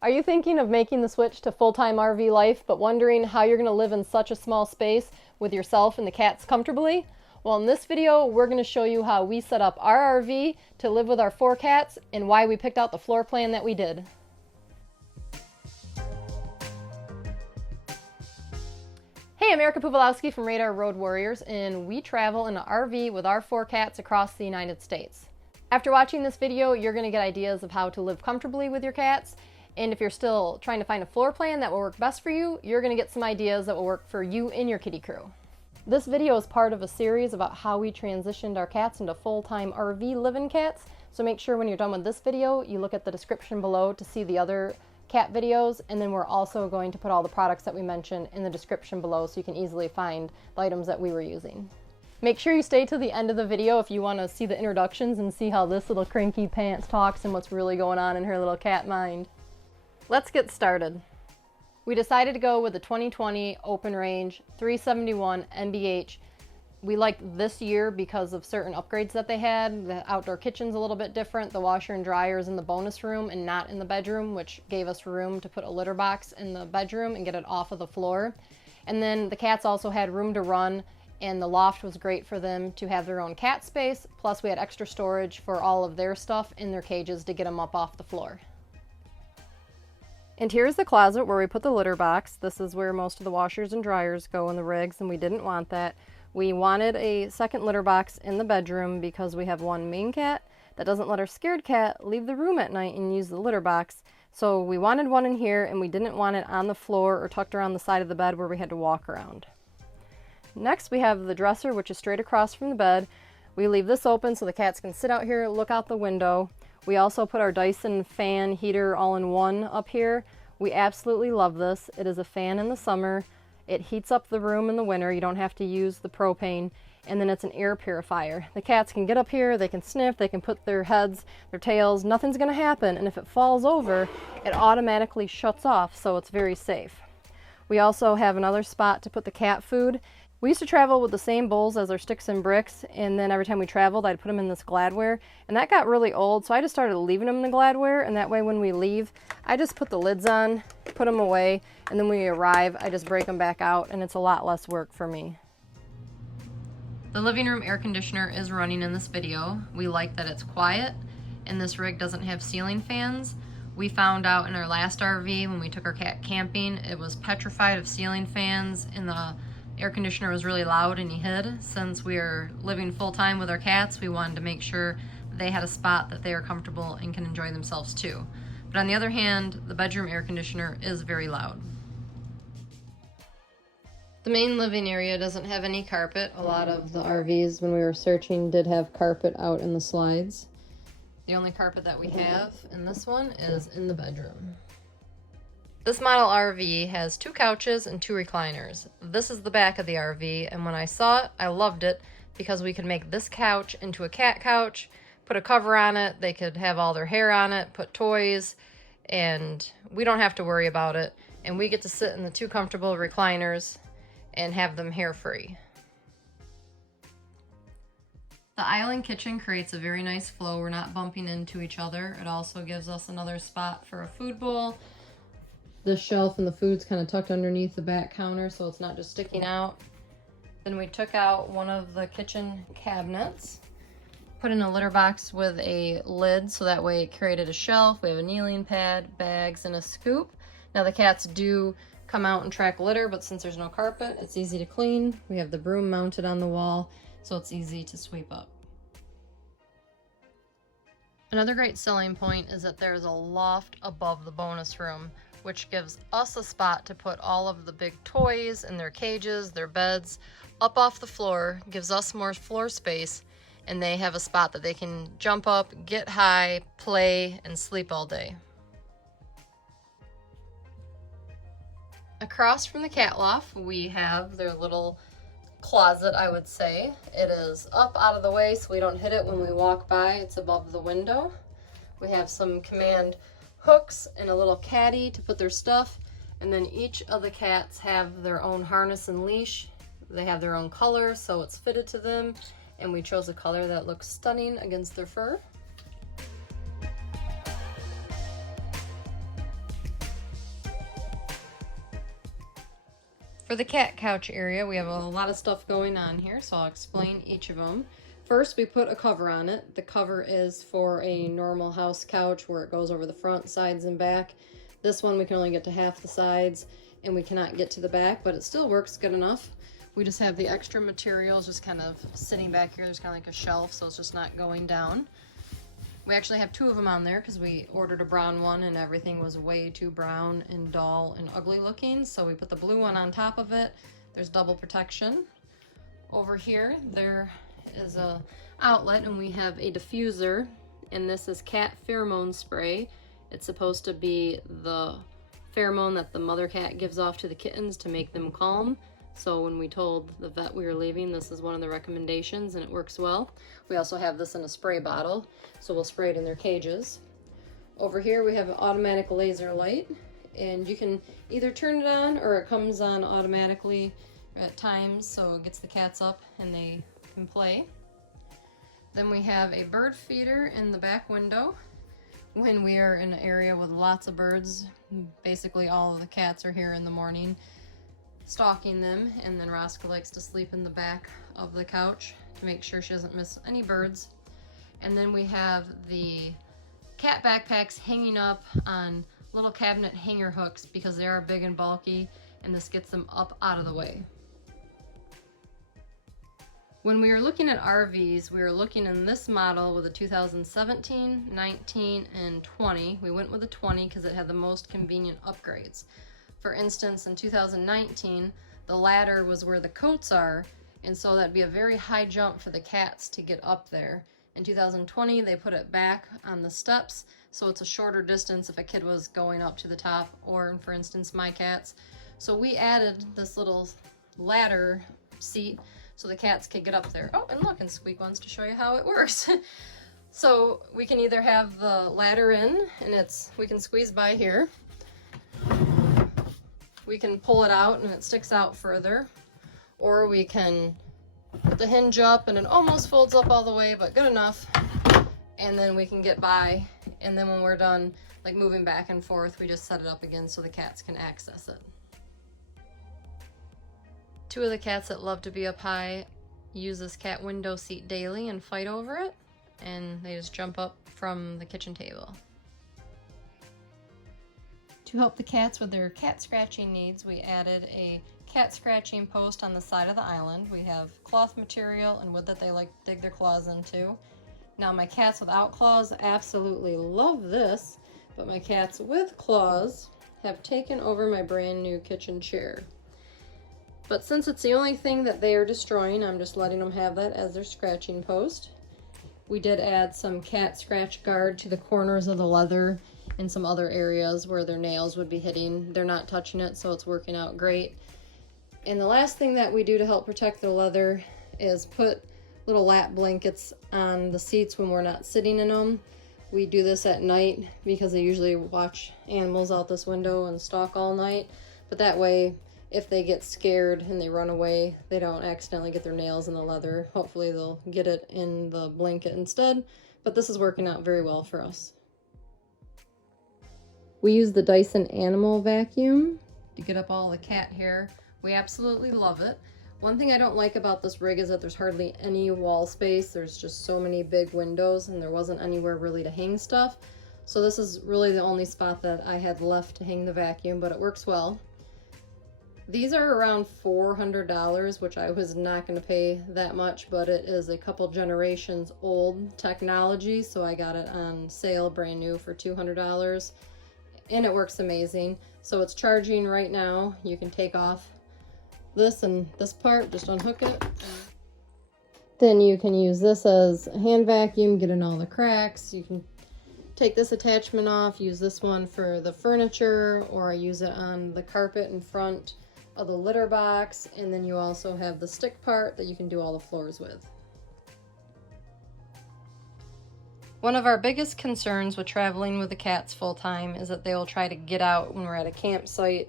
Are you thinking of making the switch to full-time RV life, but wondering how you're going to live in such a small space with yourself and the cats comfortably? Well, in this video, we're going to show you how we set up our RV to live with our 4 cats and why we picked out the floor plan that we did. Hey, I'm Erica Puvalowski from Radar Road Warriors, and we travel in an RV with our 4 cats across the United States. After watching this video, you're going to get ideas of how to live comfortably with your cats. And if you're still trying to find a floor plan that will work best for you, you're going to get some ideas that will work for you and your kitty crew. This video is part of a series about how we transitioned our cats into full-time RV live-in cats. So make sure when you're done with this video, you look at the description below to see the other cat videos. And then we're also going to put all the products that we mentioned in the description below so you can easily find the items that we were using. Make sure you stay to the end of the video if you want to see the introductions and see how this little cranky pants talks and what's really going on in her little cat mind. Let's get started. We decided to go with the 2020 Open Range 371 NBH. We liked this year because of certain upgrades that they had. The outdoor kitchen's a little bit different. The washer and dryer is in the bonus room and not in the bedroom, which gave us room to put a litter box in the bedroom and get it off of the floor. And then the cats also had room to run, and the loft was great for them to have their own cat space. Plus we had extra storage for all of their stuff in their cages to get them up off the floor. And here's the closet where we put the litter box. This is where most of the washers and dryers go in the rigs, and we didn't want that. We wanted a second litter box in the bedroom because we have one main cat that doesn't let our scared cat leave the room at night and use the litter box. So we wanted one in here, and we didn't want it on the floor or tucked around the side of the bed where we had to walk around. Next, we have the dresser, which is straight across from the bed. We leave this open so the cats can sit out here, look out the window. We also put our Dyson fan heater all-in-one up here. We absolutely love this. It is a fan in the summer. It heats up the room in the winter. You don't have to use the propane. And then it's an air purifier. The cats can get up here, they can sniff, they can put their heads, their tails, nothing's gonna happen. And if it falls over, it automatically shuts off, so it's very safe. We also have another spot to put the cat food. We used to travel with the same bowls as our sticks and bricks, and then every time we traveled, I'd put them in this Gladware, and that got really old, so I just started leaving them in the Gladware, and that way when we leave, I just put the lids on, put them away, and then when we arrive, I just break them back out, and it's a lot less work for me. The living room air conditioner is running in this video. We like that it's quiet, and this rig doesn't have ceiling fans. We found out in our last RV, when we took our cat camping, it was petrified of ceiling fans, and the air conditioner was really loud and he hid. Since we are living full-time with our cats, we wanted to make sure they had a spot that they are comfortable and can enjoy themselves too. But on the other hand, the bedroom air conditioner is very loud. The main living area doesn't have any carpet. A lot of the RVs, when we were searching, did have carpet out in the slides. The only carpet that we have in this one is in the bedroom. This model RV has 2 couches and 2 recliners. This is the back of the RV, and when I saw it, I loved it because we could make this couch into a cat couch, put a cover on it, they could have all their hair on it, put toys, and we don't have to worry about it. And we get to sit in the 2 comfortable recliners and have them hair-free. The island kitchen creates a very nice flow. We're not bumping into each other. It also gives us another spot for a food bowl. This shelf and the food's kind of tucked underneath the back counter, so it's not just sticking out. Then we took out one of the kitchen cabinets, put in a litter box with a lid, so that way it created a shelf. We have a kneeling pad, bags, and a scoop. Now the cats do come out and track litter, but since there's no carpet, it's easy to clean. We have the broom mounted on the wall, so it's easy to sweep up. Another great selling point is that there's a loft above the bonus room, which gives us a spot to put all of the big toys in their cages, their beds, up off the floor, gives us more floor space, and they have a spot that they can jump up, get high, play, and sleep all day. Across from the cat loft, we have their little closet, I would say. It is up out of the way so we don't hit it when we walk by. It's above the window. We have some command hooks and a little caddy to put their stuff, and then each of the cats have their own harness and leash. They have their own color, so it's fitted to them, and we chose a color that looks stunning against their fur. For the cat couch area, we have a lot of stuff going on here, so I'll explain each of them. First, we put a cover on it. The cover is for a normal house couch where it goes over the front, sides, and back. This one we can only get to half the sides, and we cannot get to the back, but it still works good enough. We just have the extra materials just kind of sitting back here. There's kind of like a shelf, so it's just not going down. We actually have two of them on there because we ordered a brown one and everything was way too brown and dull and ugly looking. So we put the blue one on top of it. There's double protection. Over here, there is a outlet and we have a diffuser, and this is cat pheromone spray. It's supposed to be the pheromone that the mother cat gives off to the kittens to make them calm. So when we told the vet we were leaving, this is one of the recommendations and it works well. We also have this in a spray bottle, so we'll spray it in their cages. Over here we have an automatic laser light, and you can either turn it on or it comes on automatically at times, so it gets the cats up and they can play. Then we have a bird feeder in the back window. When we are in an area with lots of birds, basically all of the cats are here in the morning stalking them, and then Roscoe likes to sleep in the back of the couch to make sure she doesn't miss any birds. And then we have the cat backpacks hanging up on little cabinet hanger hooks because they are big and bulky, and this gets them up out of the way. When we were looking at RVs, we were looking in this model with a 2017, 19, and 20. We went with the 20 because it had the most convenient upgrades. For instance, in 2019, the ladder was where the coats are, and so that'd be a very high jump for the cats to get up there. In 2020, they put it back on the steps, so it's a shorter distance if a kid was going up to the top, or for instance, my cats. So we added this little ladder seat so the cats could get up there. Oh, and look, and Squeak wants to show you how it works. So we can either have the ladder in, and we can squeeze by here. We can pull it out and it sticks out further, or we can put the hinge up and it almost folds up all the way, but good enough, and then we can get by, and then when we're done like moving back and forth, we just set it up again so the cats can access it. Two of the cats that love to be up high use this cat window seat daily and fight over it, and they just jump up from the kitchen table. To help the cats with their cat scratching needs, we added a cat scratching post on the side of the island. We have cloth material and wood that they like to dig their claws into. Now my cats without claws absolutely love this, but my cats with claws have taken over my brand new kitchen chair. But since it's the only thing that they are destroying, I'm just letting them have that as their scratching post. We did add some cat scratch guard to the corners of the leather and some other areas where their nails would be hitting. They're not touching it, so it's working out great. And the last thing that we do to help protect the leather is put little lap blankets on the seats when we're not sitting in them. We do this at night because they usually watch animals out this window and stalk all night. But that way, if they get scared and they run away, they don't accidentally get their nails in the leather. Hopefully they'll get it in the blanket instead. But this is working out very well for us. We use the Dyson Animal vacuum to get up all the cat hair. We absolutely love it. One thing I don't like about this rig is that there's hardly any wall space. There's just so many big windows and there wasn't anywhere really to hang stuff. So this is really the only spot that I had left to hang the vacuum, but it works well. These are around $400, which I was not going to pay that much, but it is a couple generations old technology, so I got it on sale brand new for $200. And it works amazing. So it's charging right now. You can take off this and this part, just unhook it. Then you can use this as a hand vacuum, get in all the cracks. You can take this attachment off, use this one for the furniture, or I use it on the carpet in front of the litter box. And then you also have the stick part that you can do all the floors with. One of our biggest concerns with traveling with the cats full time is that they will try to get out when we're at a campsite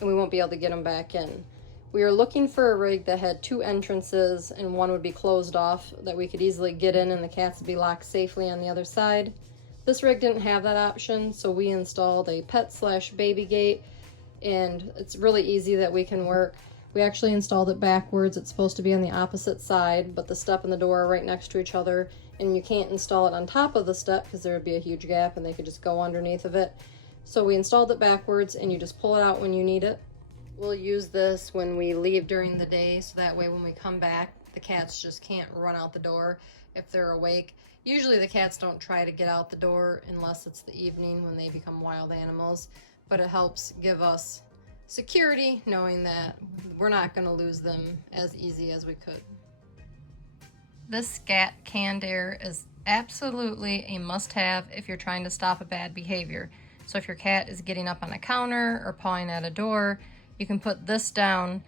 and we won't be able to get them back in. We were looking for a rig that had two entrances and one would be closed off that we could easily get in and the cats would be locked safely on the other side. This rig didn't have that option, so we installed a pet/baby gate, and it's really easy that we can work. We actually installed it backwards. It's supposed to be on the opposite side, but the step and the door are right next to each other, and you can't install it on top of the step because there would be a huge gap and they could just go underneath of it. So we installed it backwards, and you just pull it out when you need it. We'll use this when we leave during the day, so that way when we come back, the cats just can't run out the door if they're awake. Usually the cats don't try to get out the door unless it's the evening when they become wild animals, but it helps give us security knowing that we're not going to lose them as easy as we could. This SCAT canned air is absolutely a must-have if you're trying to stop a bad behavior. So if your cat is getting up on a counter or pawing at a door, you can put this down,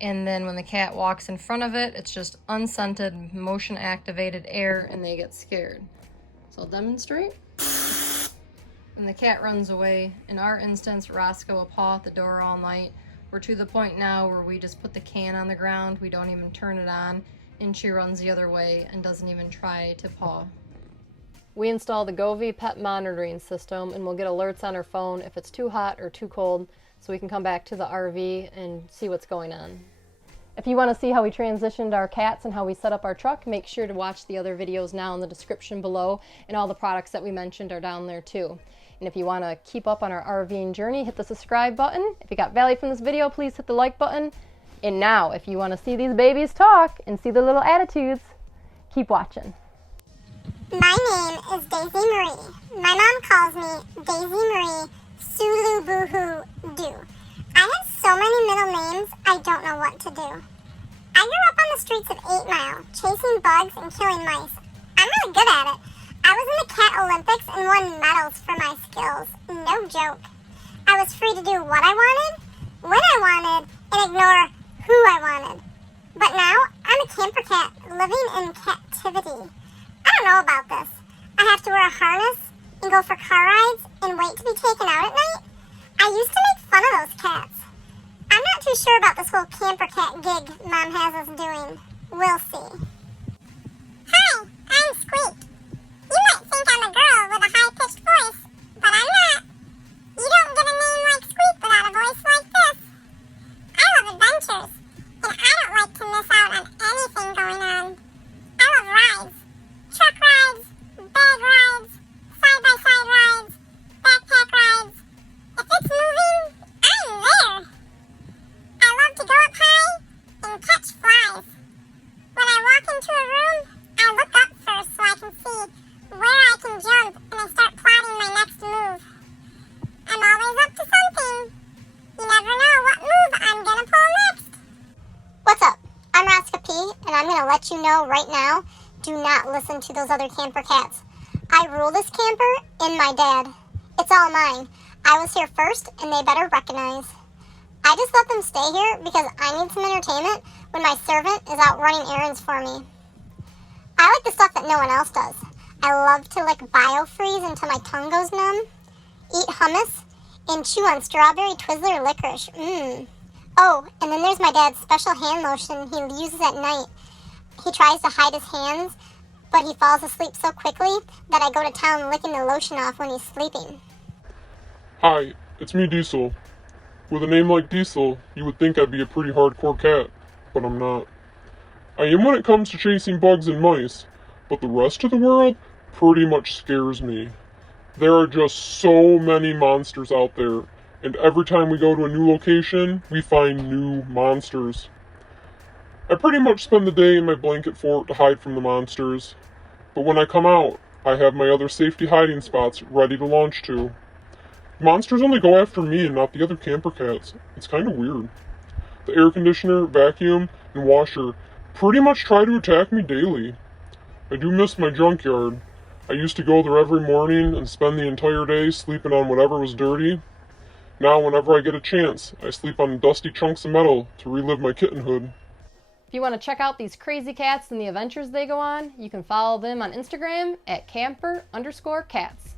and then when the cat walks in front of it, it's just unscented, motion-activated air, and they get scared. So I'll demonstrate. When the cat runs away, in our instance, Roscoe will paw at the door all night. We're to the point now where we just put the can on the ground, we don't even turn it on, and she runs the other way and doesn't even try to paw. We install the Govee pet monitoring system, and we'll get alerts on our phone if it's too hot or too cold, so we can come back to the RV and see what's going on. If you want to see how we transitioned our cats and how we set up our truck, make sure to watch the other videos now in the description below, and all the products that we mentioned are down there too. And if you want to keep up on our RVing journey, hit the subscribe button. If you got value from this video, please hit the like button. And now, if you want to see these babies talk and see their little attitudes, keep watching. My name is Daisy Marie. My mom calls me Daisy Marie Sulu Boohoo Doo. I have so many middle names, I don't know what to do. I grew up on the streets of 8 Mile, chasing bugs and killing mice. I'm really good at it. I was in the Cat Olympics and won medals for my skills. No joke. I was free to do what I wanted, when I wanted, and ignore who I wanted. But now, I'm a camper cat living in captivity. I don't know about this. I have to wear a harness and go for car rides and wait to be taken out at night. I used to make fun of those cats. I'm not too sure about this whole camper cat gig Mom has us doing. We'll see. Hi, I'm Squeak. You might think I'm a girl with a high-pitched voice, but I'm not. You don't get a name like Squeak without a voice like this. I love adventures, and I don't like to miss out on anything going on. I love rides. Truck rides, bag rides, side-by-side rides, backpack rides. If it's moving, I'm there. I love to go up high and catch flies. When I walk into a room, I look up first so I can see where I can jump and I start plotting my next move. I'm always up to something. You never know what move I'm gonna pull next. What's up? I'm Roscoe P, and I'm gonna let you know right now, do not listen to those other camper cats. I rule this camper and my dad. It's all mine. I was here first, and they better recognize. I just let them stay here because I need some entertainment when my servant is out running errands for me. I like the stuff that no one else does. I love to lick biofreeze until my tongue goes numb, eat hummus, and chew on strawberry Twizzler licorice. Oh, and then there's my dad's special hand lotion he uses at night. He tries to hide his hands, but he falls asleep so quickly that I go to town licking the lotion off when he's sleeping. Hi, it's me, Diesel. With a name like Diesel, you would think I'd be a pretty hardcore cat, but I'm not. I am when it comes to chasing bugs and mice, but the rest of the world pretty much scares me. There are just so many monsters out there, and every time we go to a new location, we find new monsters. I pretty much spend the day in my blanket fort to hide from the monsters, but when I come out, I have my other safety hiding spots ready to launch to. Monsters only go after me and not the other camper cats. It's kind of weird. The air conditioner, vacuum, and washer pretty much try to attack me daily. I do miss my junkyard. I used to go there every morning and spend the entire day sleeping on whatever was dirty. Now, whenever I get a chance, I sleep on dusty chunks of metal to relive my kittenhood. If you want to check out these crazy cats and the adventures they go on, you can follow them on Instagram at camper_cats.